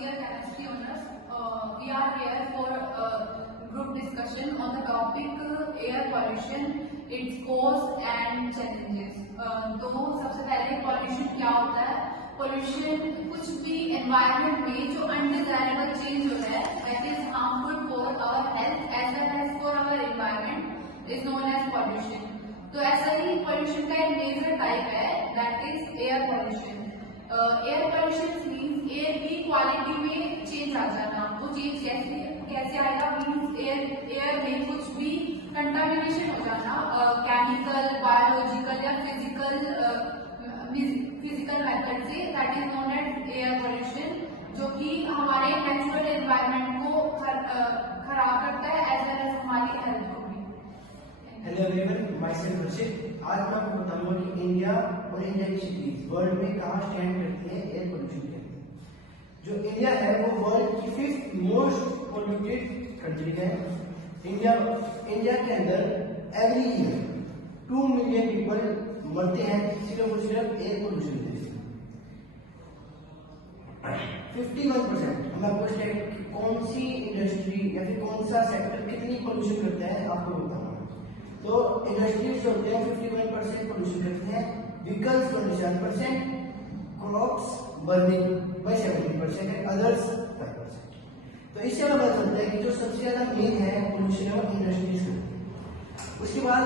dear chemistry owners. We are here for group discussion on the topic air pollution, its cause and challenges. तो सबसे पहले pollution क्या होता है? Pollution कुछ भी environment में जो undesirable change हो रहा है, that is harmful for our health as well as for our environment is known as pollution. तो ऐसा ही pollution का एक major type है, that is air pollution. Air pollution means air की क्वालिटी में चेंज आ जाना. वो चेंज कैसे आएगा? मीन्स एयर में कुछ भी कंटामिनेशन हो जाना, केमिकल, बायोलॉजिकल या फिजिकल मेथड से, that is known as air pollution, जो कि हमारे नेचुरल एनवायरनमेंट को खराब करता है एज वेल एज हमारी हेल्थ को भी. Hello everyone, myself Rashid. आज मैं आपको बताऊंगा कि इंडिया और इंडिया की सिटीज वर्ल्ड में कहाँ स्टैंड करती है एयर पोल्यूशन के लिए. जो इंडिया है वो वर्ल्ड की 5th मोस्ट पोल्यूटेड कंट्री है. इंडिया के अंदर एवरी ईयर 2 मिलियन पीपल मरते हैं सिर्फ और सिर्फ एयर पोल्यूशन से. 51% हम आपको स्टेट कौन सी इंडस्ट्री या फिर कौन सा सेक्टर कितनी पोल्यूशन करता है आपको बताऊंगा. तो इंडस्ट्रीज होते हैं 51% पोल्यूशन करते हैं, vehicles 27%, crops burning by 70% and others 5%. तो इससे हमें पता चलता है कि जो सबसे ज्यादा मेन है पोल्यूशन है वो इंडस्ट्रीज करती है. उसके बाद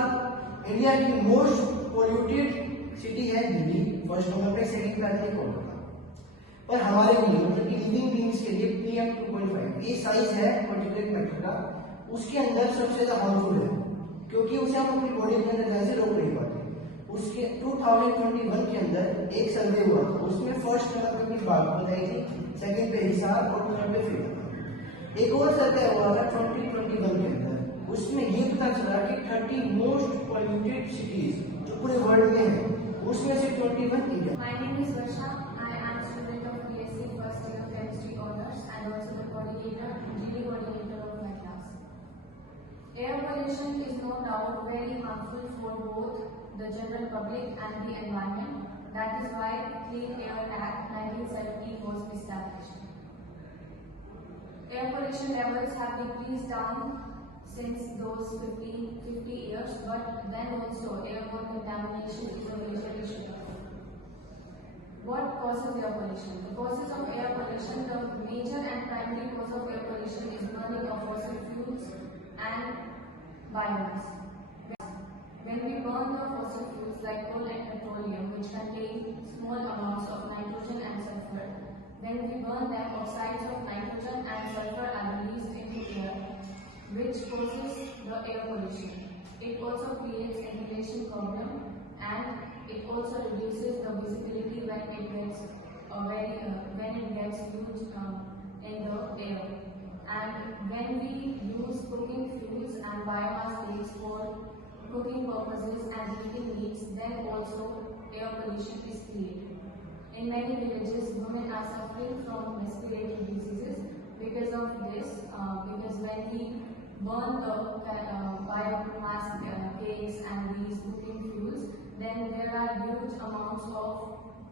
इंडिया की मोस्ट पोल्यूटेड सिटी है दिल्ली, फर्स्ट नंबर पे. सेकंड पे आती है कोलकाता. पर हमारे लिए मतलब कि लिविंग बीइंग्स के लिए PM 2.5 ये साइज है पार्टिकुलेट मैटर का, उसके अंदर सबसे ज्यादा हार्मफुल है क्योंकि उसे हम अपनी बॉडी के अंदर जैसे रोक नहीं पाते. उसके 2021 के अंदर एक सर्वे हुआ था, उसमें फर्स्ट नंबर की बात बताई थी, सेकंड पे हिसार और थर्ड पे फिर. एक और सर्वे हुआ था 2021 के अंदर, उसमें ये पता चला कि 30 मोस्ट पॉल्यूटेड सिटीज जो पूरे वर्ल्ड में है उसमें से 21 India. My name is Varsha. I am student of BSc first year chemistry honors and also the coordinator, GD coordinator of my class. Air pollution is no doubt very harmful for both the general public and the environment. That is why Clean Air Act 1970 was established. Air pollution levels have decreased down since those 50 years, but then also airborne contamination is a major issue. What causes air pollution? The causes of air pollution, the major and primary cause of air pollution is burning of fossil fuels and biomass. When we burn the fossil fuels like coal and petroleum, which contain small amounts of nitrogen and sulfur, when we burn them, oxides of nitrogen and sulfur are released into air, which causes the air pollution. It also creates ventilation problem and it also reduces the visibility when it gets used in the air. And when we use cooking fuels and biomass waste for cooking purposes and heating needs, then also air pollution is created. In many villages, women are suffering from respiratory diseases because of this, because when we burn the biomass cakes and these cooking fuels, then there are huge amounts of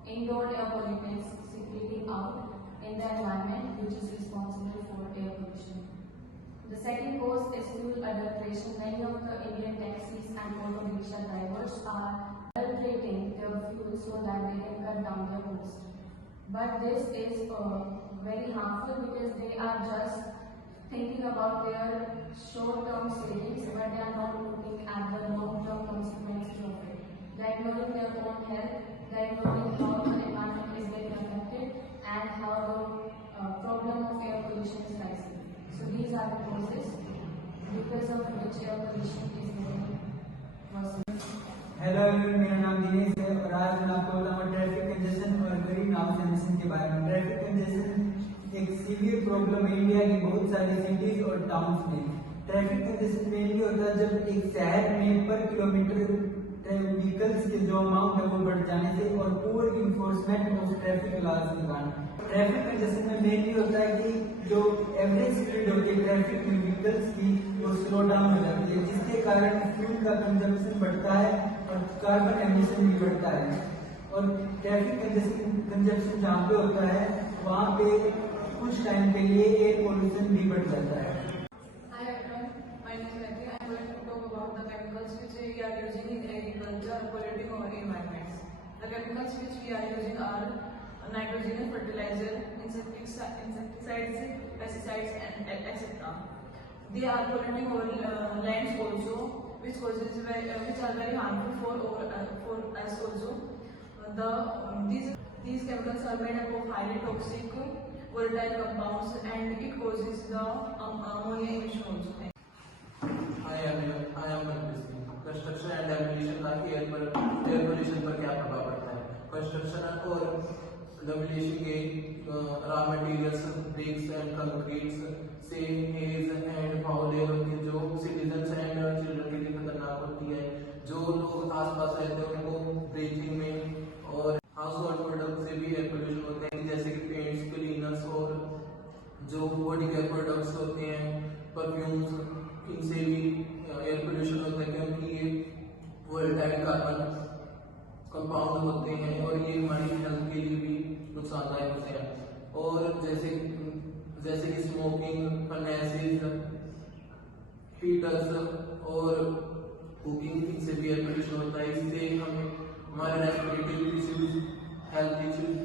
indoor air pollutants secreting out in the environment, which is responsible for air pollution. The second cause is fuel adulteration. Many of the Indian taxis and auto rickshaw drivers are adulterating their fuel so that they can cut down their cost. But this is very harmful because they are just thinking about their short-term savings, but they are not looking at the long-term consequences of it. They are ignoring their own health, they are ignoring how the environment is getting affected and how the problem of air pollution is rising. So these are the causes because of which air pollution is getting worse. Hello everyone, मेरा नाम दिनेश है और आज मैं आपको बताऊंगा traffic congestion और green house emission के बारे में. ट्रैफिक कंजेशन एक सीवियर प्रॉब्लम है इंडिया की बहुत सारी सिटीज और टाउन्स में. ट्रैफिक कंजेशन मेनली होता है जब एक शहर में पर किलोमीटर व्हीकल्स के जो अमाउंट है वो बढ़ जाने से और पूर इन्फोर्समेंट ऑफ ट्रैफिक लॉज के कारण. ट्रैफिक कंजेशन में मेनली होता है कि जो एवरेज स्पीड होती है ट्रैफिक में व्हीकल्स की वो स्लो डाउन हो जाती है, जिसके कारण फ्यूल का कंजम्पशन बढ़ता है और कार्बन एमिशन भी बढ़ता है. और ट्रैफिक कंजम्पशन जहाँ पे होता है वहाँ पे कुछ टाइम के लिए एयर पोल्यूशन भी बढ़ जाता है। Hi everyone, my name is Gayatri. I am going to talk about the chemicals which we are using in agriculture polluting our environments. The chemicals which we are using are nitrogen fertilizer, insecticides, pesticides, and etc. They are polluting our lands also, which are very harmful for us also. These chemicals are made up of highly toxic volatile compounds, and it causes the ammonia emission also. I am construction and demolition का air pollution पर क्या प्रभाव पड़ता है। Construction और demolition के raw materials BRICS and concretes से hedge and foul air होती है, जो सिटीजन्स एंड चिल्ड्रन के लिए खतरनाक होती है। जो लोग आसपास रहते हैं उनको ब्रीथिंग में और हाउस होल्ड प्रोडक्ट से भी एयर पोल्यूशन होते हैं, जैसे कि पेंट्स, क्लीनर्स और जो बॉडी केयर प्रोडक्ट्स होते हैं, परफ्यूम्स, इनसे भी एयर पोल्यूशन होता है, क्योंकि ये वोलेटाइल कार्बन कंपाउंड होते हैं और ये हमारी हेल्थ के लिए भी नुकसानदायक होते हैं। और जैसे कि स्मोकिंग, फर्नेसेस, हीटर्स और कुकिंग, इनसे भी एयर पोल्यूशन होता है। इससे हमें हमारे रेस्पिरेटरी इश्यूज, हेल्थ इश्यूज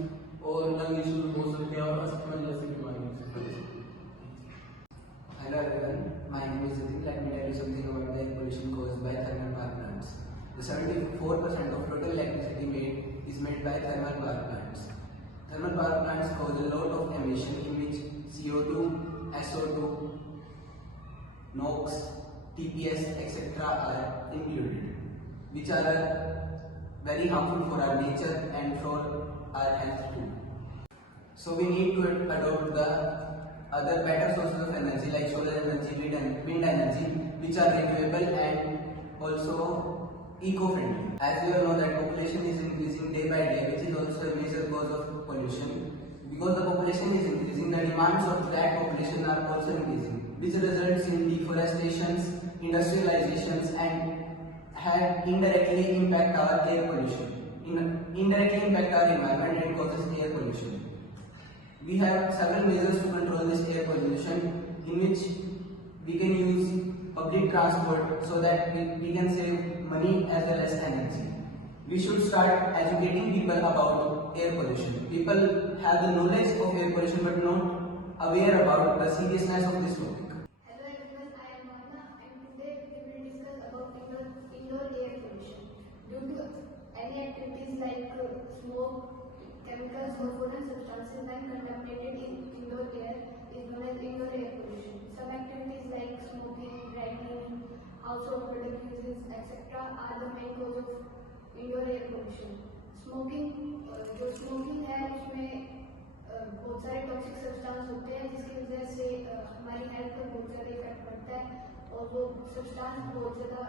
और लंग इश्यूज हो सकते हैं और अस्थमा जैसी बीमारी हो सकती है। Hello everyone, my name is Zitik. Let me tell you something about the air pollution caused by thermal power plants. The 74% of total electricity made is made by thermal power plants. Thermal power plants cause a lot of emission in which CO2, SO2, NOx, TPS, etc. are included, which are very harmful for our nature and for our health too. So we need to adopt the other better sources of energy like solar energy, wind energy, which are renewable and also eco-friendly. As you all know that population is increasing day by day, which is also a major cause of pollution. Because the population is increasing, the demands of that population are also increasing, which results in deforestations, industrializations, and have indirectly impact our air pollution, indirectly impact our environment and causes air pollution. We have several measures to control this air pollution, in which we can use public transport so that we can save money as well as energy. We should start educating people about air pollution. People have the knowledge of air pollution but not aware about the seriousness of this topic. Hello everyone, I am Mohammed and today we will discuss about indoor air pollution. Due to any activities like smoke, chemicals or foreign substances when contaminated in indoor air is known as indoor air pollution. Some activities like smoking, dry cleaning, household product uses, etc. are the main cause of indoor air pollution. जो smoking है उसमें बहुत सारे toxic substance होते हैं जिसकी वजह से हमारी हेल्थ पर बहुत ज़्यादा इफेक्ट पड़ता है और वो सब्सटेंस बहुत ज़्यादा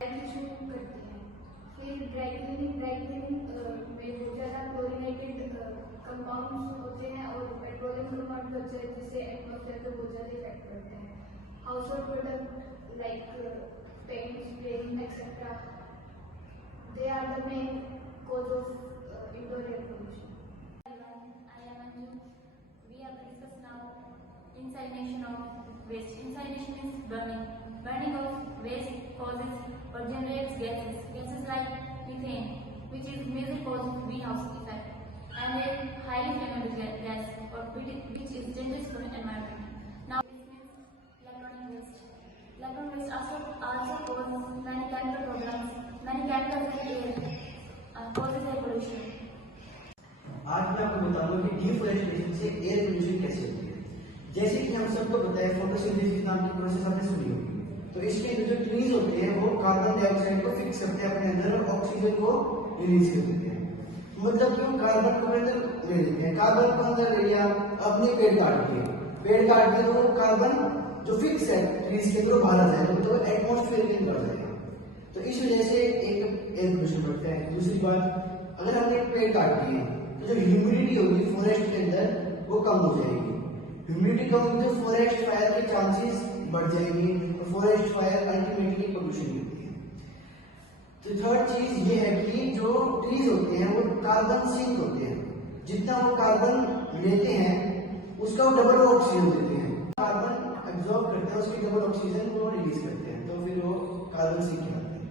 हेल्थ इशू करते हैं। फिर ड्राई क्लीनिंग में बहुत ज़्यादा क्लोरीनेटेड कंपाउंड्स होते हैं और पेट्रोलियम कंपाउंड होते हैं जिससे एटमॉस्फेयर पर बहुत ज़्यादा इफेक्ट पड़ते हैं। House hold product like paints, cleaning etcetera, they are the main cause of indoor air pollution. I am Anju. We have discussed now incineration of waste. Incineration is burning. Burning of waste causes or generates gases like methane, which is major cause of greenhouse effect, and a highly flammable gas, or which is dangerous for the environment. Now this means electronic waste. Electronic waste also causes many chemical problems. Many chemicals in air causes air pollution. आज मैं आपको बताऊंगा कि deforestation से air pollution कैसे होती है। जैसे कि हम सबको पता है फोटोसिंथेसिस नाम की प्रोसेस आपने सुनी होगी, तो इसमें जो ट्रीज होते हैं वो कार्बन डाइऑक्साइड को फिक्स करते हैं अपने अंदर और ऑक्सीजन को रिलीज कर देते हैं। मतलब कि वो कार्बन को अंदर ले लेते हैं, कार्बन को अंदर ले लिया, अपने पेड़ काट के तो वो कार्बन जो फिक्स है ट्रीज के अंदर बाहर आ जाएगा, तो एटमॉस्फेयर के अंदर आ जाएगा। तो इस वजह से एक एयर पोल्यूशन बढ़ता है। दूसरी बात, अगर हमने पेड़ काट दिए तो जो ह्यूमिडिटी होगी फॉरेस्ट के अंदर वो कम हो जाएगी। ह्यूमिडिटी कम होगी तो फॉरेस्ट फायर के चांसेस बढ़ जाएंगे, तो फॉरेस्ट फायर अल्टीमेटली पोल्यूशन होती है। तो थर्ड चीज ये है कि जो ट्रीज होते हैं वो कार्बन सिंक होते हैं, जितना वो कार्बन लेते हैं उसका डबल वो ऑक्सीजन देते हैं, कार्बन एब्जॉर्ब करते हैं, उसकी डबल ऑक्सीजन वो रिलीज करते हैं, तो फिर वो कार्बन सिंक कहलाते हैं।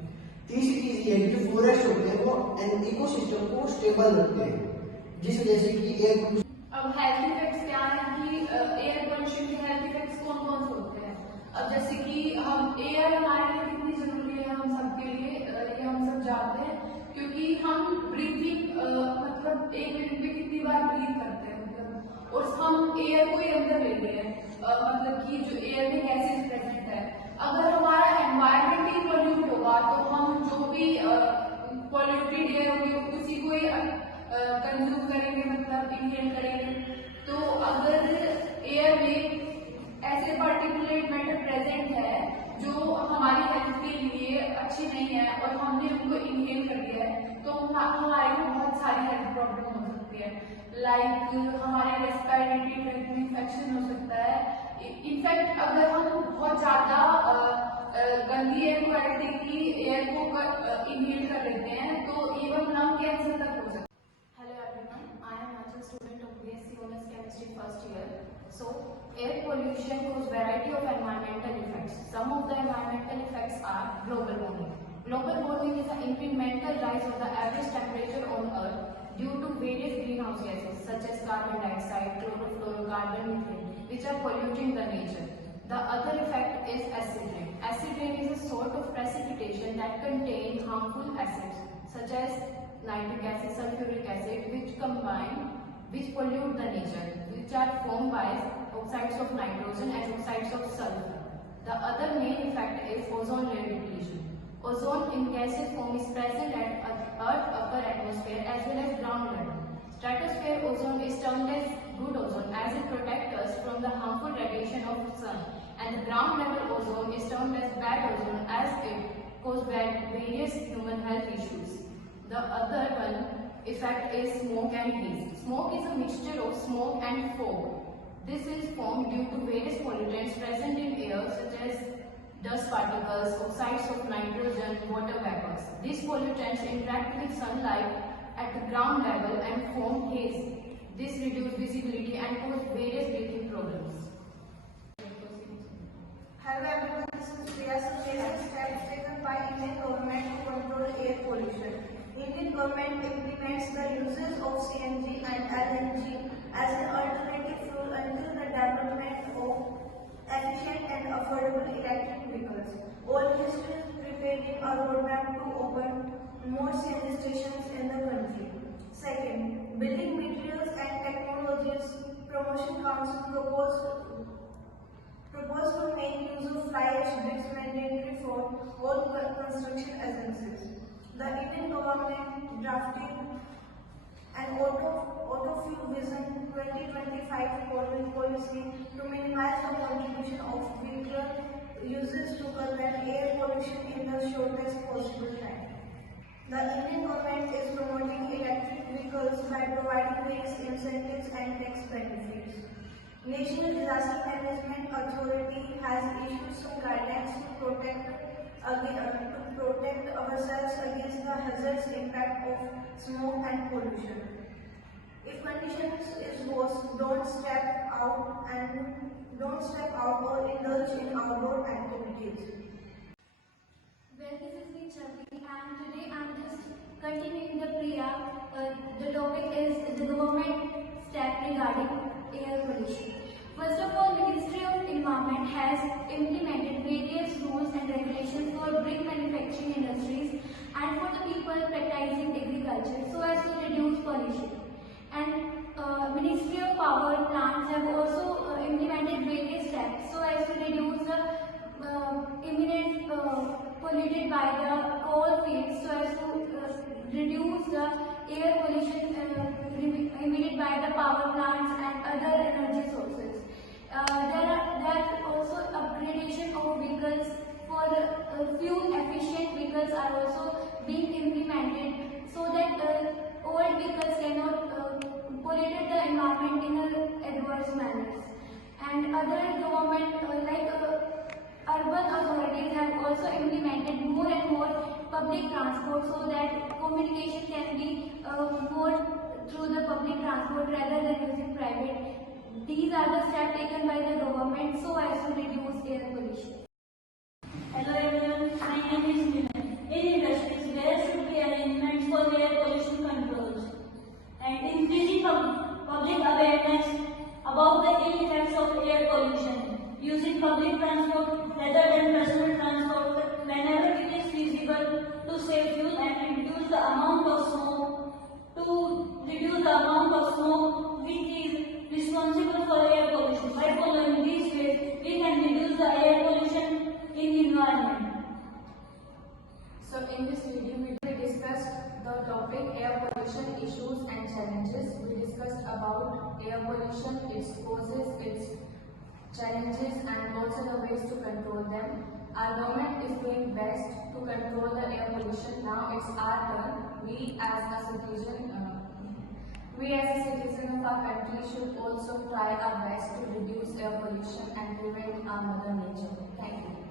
तीसरी चीज ये है कि जो फॉरेस्ट होते हैं वो एन इकोसिस्टम को स्टेबल रखते हैं, जिस वजह से कि एयर पोल्यूशन। अब हेल्थ इफेक्ट्स क्या है कि एयर पोल्यूशन के हेल्थ इफेक्ट्स कौन कौन से होते हैं। अब जैसे कि हम एयर हमारे लिए कितनी जरूरी है हम सबके लिए, ये हम सब जानते हैं, क्योंकि हम ब्रीथिंग मतलब एक मिनट में कितनी बार ब्रीथ करते हैं, मतलब और हम एयर को ही अंदर ले रहे हैं, मतलब कि जो एयर में गैसेस प्रेजेंट है। अगर हमारा एनवायरमेंट ही पोल्यूट होगा तो हम जो भी पॉल्यूटेड एयर होगी उसी को ही कंज्यूम करेंगे, मतलब इनहेल करेंगे। तो अगर एयर में ऐसे पार्टिकुलेट मैटर प्रेजेंट है जो हमारी हेल्थ के लिए अच्छी नहीं है और हमने उनको इनहेल कर दिया है, तो हमारे को बहुत सारी हेल्थ प्रॉब्लम हो सकती है, लाइक हमारे रेस्पिरेटरी ट्रैक्ट में इन्फेक्शन हो सकता है। इनफैक्ट अगर हम बहुत ज्यादा गंदी एयर क्वालिटी की एयर को इनहेल कर लेते हैं तो इवन लंग कैंसर तक हो सकता है। Hello everyone, I am Achal, student of BSc Honors Chemistry first year. So, air pollution causes variety of environmental effects. Some of the environmental effects are global warming. Global warming is an incremental rise of the average temperature on Earth due to various greenhouse gases such as carbon dioxide, chlorofluorocarbon, methane, which are polluting the nature. The other effect is acid rain. Acid rain is a sort of precipitation that contain harmful acids such as nitric acid, sulfuric acid, which pollute the nature, which are formed by oxides of nitrogen and oxides of sulfur. The other main effect is ozone layer depletion. Ozone in gaseous form is present at Earth's upper atmosphere as well as ground level. Stratosphere ozone is termed as good ozone as it protects us from the harmful radiation of sun, and the ground level ozone is termed as bad ozone as it causes various human health issues. The other one effect is smoke and haze. Smoke is a mixture of smoke and fog. This is formed due to various pollutants present in air such as dust particles, oxides of nitrogen, water vapors. These pollutants interact with sunlight at the ground level and form haze. This reduces visibility and causes various breathing problems. Hello everyone, this is Priya. Some basic steps taken by Indian government to control air pollution. Indian government implements the uses of CNG and LNG as an alternative fuel until the development of efficient and affordable electric vehicles. All ministry is preparing a roadmap to open more CNG stations in the country. Second, Building Materials and Technologies Promotion Council proposed to make use of fly ash bricks mandatory for all construction agencies. The Indian government drafted an auto fuel vision 2025 policy to minimize the contribution of vehicle uses to curb air pollution in the shortest possible time. The Indian government is promoting electric vehicles by providing various incentives and tax benefits. National Disaster Management Authority has issued some guidelines to protect ourselves against the hazardous impact of smoke and pollution. If conditions is worse, don't step out or indulge in outdoor activities. Well, this is me, Chavi, and today I'm just continuing the Priya. The topic is the government step regarding air pollution. First of all, Ministry of Environment has implemented various rules and regulations for brick manufacturing industries and for the people practicing agriculture so as to reduce pollution. And Ministry of Power plants have also implemented various steps so as to reduce the imminent polluted by the coal fields, so as to reduce the air pollution emitted by the power plants and other energy sources. There are also upgradation of vehicles for fuel efficient vehicles are also being implemented so that old vehicles cannot pollute the environment in adverse manners. And other government urban authorities have also implemented more and more public transport so that communication can be more through the public transport rather than using private. These are government so as to reduce air pollution? Hello everyone, my name is Milan. In industries, there should be arrangements for air pollution controls and increasing public awareness about the ill effects of air pollution. Using public transport rather than personal transport whenever it is feasible to save fuel and reduce the amount of smoke which is responsible for air pollution. By following these ways, we can reduce the air pollution in the environment. So in this video, we discussed the topic air pollution issues and challenges. We discussed about air pollution, its causes, its challenges, and also the ways to control them. Our government is doing best to control the air pollution. Now it's our turn. We as a citizen of our country should also try our best to reduce air pollution and prevent our mother nature. Thank you.